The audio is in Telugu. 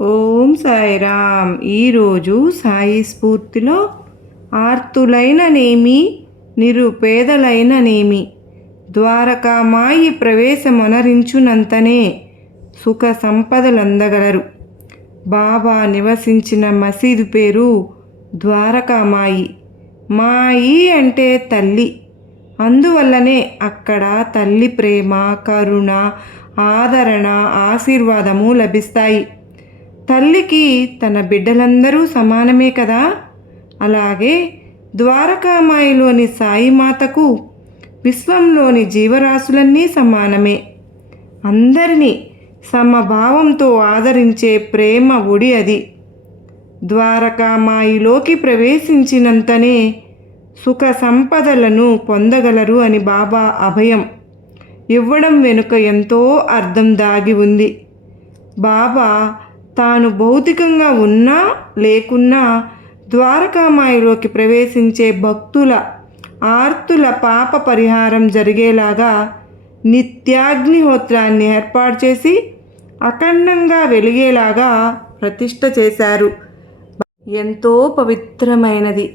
ఓం సాయిరామ్. ఈరోజు సాయి స్ఫూర్తిలో ఆర్తులైననేమి నిరుపేదలైననేమి ద్వారకామాయి ప్రవేశమొనరించునంతనే సుఖ సంపదలందగలరు. బాబా నివసించిన మసీదు పేరు ద్వారకామాయి. మాయి అంటే తల్లి. అందువల్లనే అక్కడ తల్లి ప్రేమ, కరుణ, ఆదరణ, ఆశీర్వాదము లభిస్తాయి. తల్లికి తన బిడ్డలందరూ సమానమే కదా. అలాగే ద్వారకామాయిలోని సాయిమాతకు విశ్వంలోని జీవరాశులన్నీ సమానమే. అందరినీ సమభావంతో ఆదరించే ప్రేమ ఒడి అది. ద్వారకామాయిలోకి ప్రవేశించినంతనే సుఖ సంపదలను పొందగలరు అని బాబా అభయం ఇవ్వడం వెనుక ఎంతో అర్థం దాగి ఉంది. బాబా తాను భౌతికంగా ఉన్నా లేకున్నా ద్వారకామాయిలోకి ప్రవేశించే భక్తుల ఆర్తుల పాప పరిహారం జరిగేలాగా నిత్యాగ్నిహోత్రాన్ని ఏర్పాటు చేసి అఖండంగా వెలిగేలాగా ప్రతిష్ఠ చేశారు. ఎంతో పవిత్రమైనది.